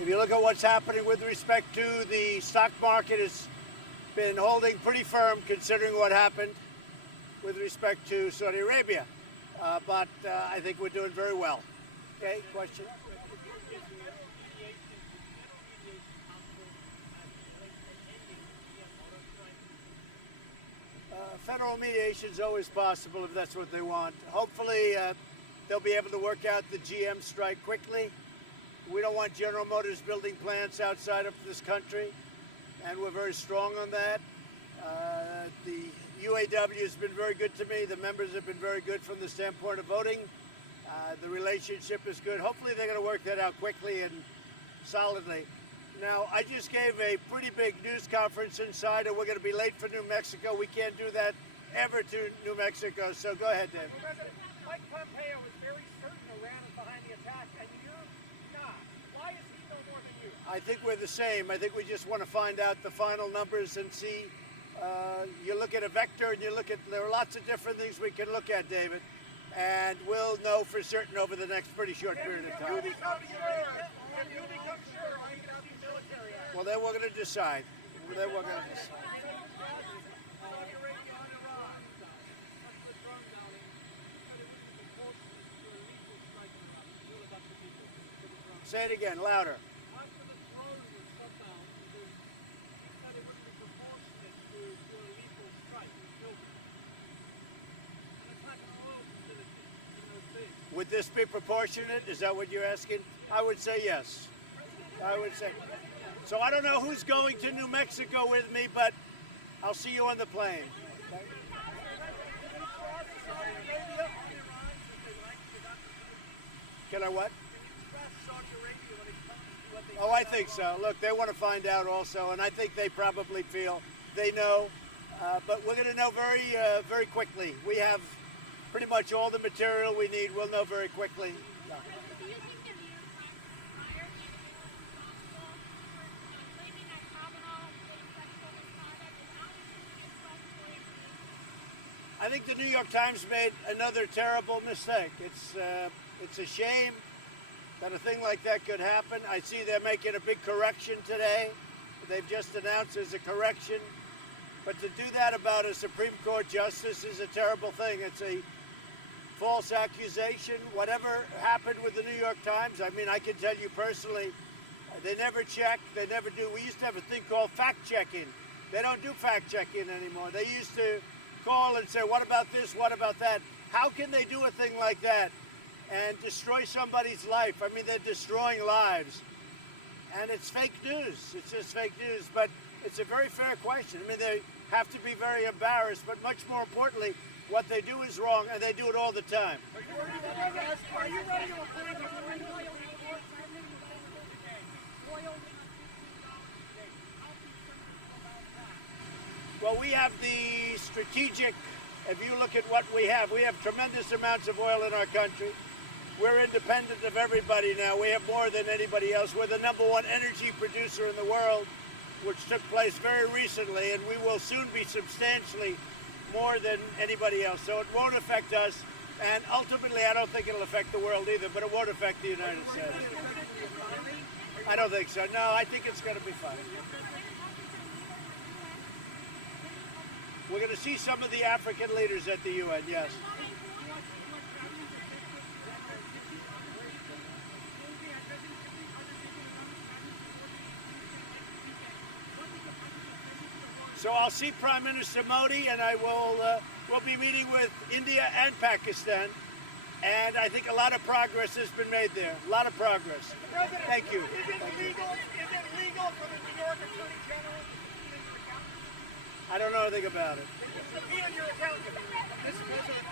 If you look at what's happening with respect to the stock market, has been holding pretty firm considering what happened with respect to Saudi Arabia. But I think we're doing very well. Okay, question? Federal mediation is always possible if that's what they want. Hopefully, they'll be able to work out the GM strike quickly. We don't want General Motors building plants outside of this country, and we're very strong on that. The UAW has been very good to me. The members have been very good from the standpoint of voting. The relationship is good. Hopefully, they're going to work that out quickly and solidly. Now, I just gave a pretty big news conference inside, and we're going to be late for New Mexico. We can't do that ever to New Mexico, so go ahead, Dave. Well, President, Mike Pompeo is very certain Iran is behind the attack, and you're not. Why is he no more than you? I think we're the same. I think we just want to find out the final numbers and see. You look at a vector, and you look at, there are lots of different things we can look at, David, and we'll know for certain over the next pretty short period of time. If you become sure, are you going to be military action? Well, then we're going to decide. Then we're going to decide. Saudi Arabia on Iran. Say it again, louder. After the drone was shut down, he said it wouldn't be proportionate to a lethal strike with children. An attack on an oil facility in those days. Would this be proportionate? Is that what you're asking? I would say yes. I would say. So I don't know who's going to New Mexico with me, but I'll see you on the plane. Okay? Can I what? Oh, I think so. Look, they want to find out also, and I think they probably feel they know. But we're going to know very quickly. We have pretty much all the material we need. We'll know very quickly. Yeah. Do you think the New York Times prior responsible for claiming that Kavanaugh faced sexual misconduct is obviously a I think the New York Times made another terrible mistake. It's a shame that a thing like that could happen. I see they're making a big correction today. They've just announced there's a correction. But to do that about a Supreme Court justice is a terrible thing. It's a false accusation. Whatever happened with the New York Times, I mean, I can tell you personally, they never check, they never do. We used to have a thing called fact-checking. They don't do fact-checking anymore. They used to call and say, what about this, what about that? How can they do a thing like that and destroy somebody's life? I mean, they're destroying lives. And it's fake news. It's just fake news. But it's a very fair question. I mean, they have to be very embarrassed, but much more importantly, what they do is wrong, and they do it all the time. Are you ready to appoint Well, we have the strategic, if you look at what we have tremendous amounts of oil in our country. We're independent of everybody now. We have more than anybody else. We're the #1 energy producer in the world, which took place very recently, and we will soon be substantially more than anybody else. So it won't affect us, and ultimately I don't think it'll affect the world either, but it won't affect the United States. I don't think so. No, I think it's going to be fine. We're going to see some of the African leaders at the UN, yes. So I'll see Prime Minister Modi, and I will be meeting with India and Pakistan, and I think a lot of progress has been made there. A lot of progress. President, Thank you. Is it legal for the New York Attorney General to subpoena your accountant? I don't know anything about it. Subpoena your accountant. Mr. President.